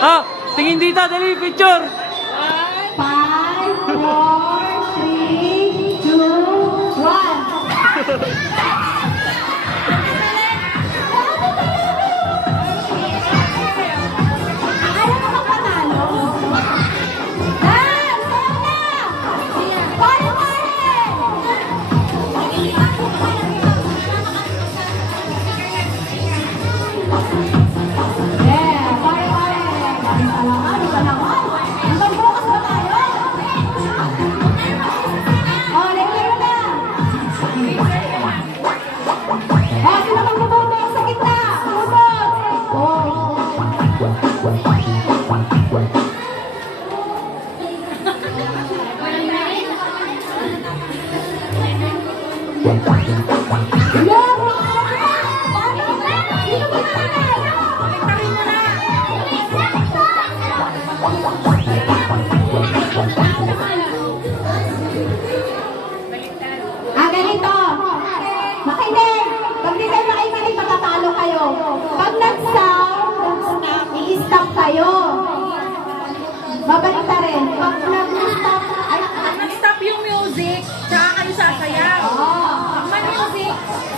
Ah, tingin dito, dali, picture. 5, 4, 3, 2, 1. Ayaw mo ba panalo? Dan! Sayo na! Pare, pare! Yeah, pare, pare! Ano ba naman? Hanggang bukas ba tayo? Oh, later na! Oh, sino magbubuto sa gitna? Bubot! Oh. Ganito. Makinig. Pag di kayo makikinig, matatalo kayo. Pag nag-sound, i-stop kayo. Babalik na rin. Pag nag-stop, ay, Nag-stop yung music, tsaka kayo sasayaw. Pag may music,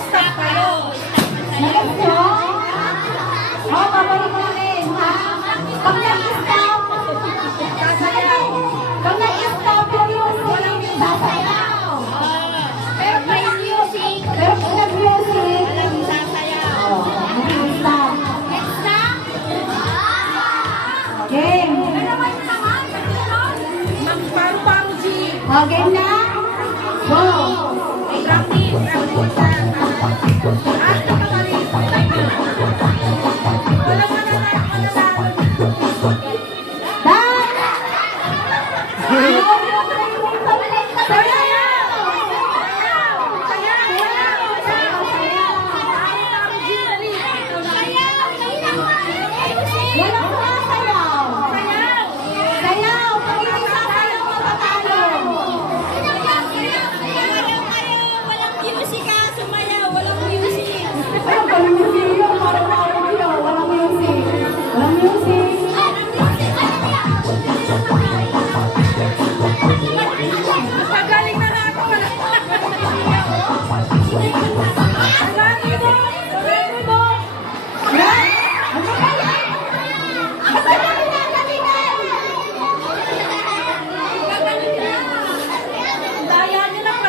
stop kayo. nag-stop nyo? Oh, babalik na rin, ha? Pag nag-stop, Sasayaw. pag nag-stop yung music, sasayaw. Pero may music, Pero pag nag-music, walang sasayaw. oh, nag-stop. Game. Paru-paru G. Oh, game na? Go. Practice.